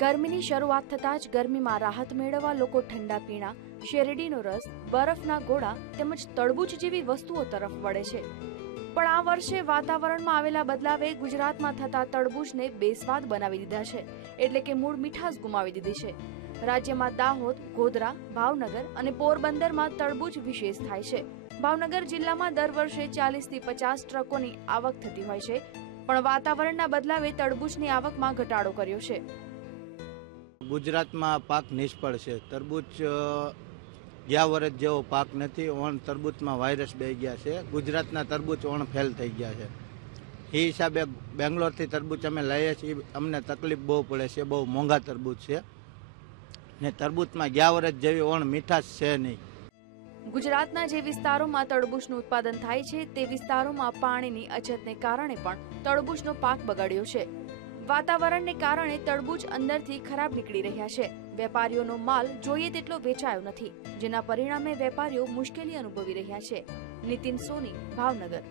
ગરમીની શરૂઆત થતાં જ ગરમીમાં રાહત મેળવવા લોકો ઠંડા પીણા, શેરડીનો રસ, બરફના ગોળા તેમજ તડબૂચ જેવી વસ્તુઓ તરફ વળે છે. પણ આ વર્ષે વાતાવરણમાં આવેલા બદલાવે ગુજરાતમાં થતા તડબૂચને બેસ્વાદ બનાવી દીધા છે, એટલે કે મૂળ મીઠાશ ગુમાવી દીધી છે. રાજ્યમાં દાહોદ, ગોધરા, ભાવનગર અને પોરબંદરમાં તડબૂચ વિશેષ થાય છે. ભાવનગર જિલ્લામાં દર વર્ષે ચાલીસથી પચાસ ટ્રકોની આવક થતી હોય છે, પણ વાતાવરણના બદલાવે તડબૂચની આવકમાં ઘટાડો કર્યો છે. ગુજરાતમાં પાક નિષ્ફળ છે. તરબૂચ ગયા વર્ષ જેવો પાક નથી, ઓણ તરબૂચમાં વાયરસ બે ગયા છે. ગુજરાતના તરબૂચ ઓણ ફેલ થઈ ગયા છે. એ હિસાબે બેંગ્લોરથી તરબૂચ અમે લઈએ છીએ. અમને તકલીફ બહુ પડે છે. બહુ મોંઘા તરબૂચ છે. ને તરબૂચમાં ગયા વર્ષ જેવી ઓણ મીઠાશ છે નહીં. ગુજરાતના જે વિસ્તારોમાં તડબૂચનું ઉત્પાદન થાય છે, તે વિસ્તારોમાં પાણીની અછતને કારણે પણ તડબૂચનો પાક બગાડ્યો છે. વાતાવરણને કારણે તડબૂચ અંદરથી ખરાબ નીકળી રહ્યા છે. વેપારીઓનો માલ જોઈએ તેટલો વેચાયો નથી, જેના પરિણામે વેપારીઓ મુશ્કેલી અનુભવી રહ્યા છે. નીતિન સોની, ભાવનગર.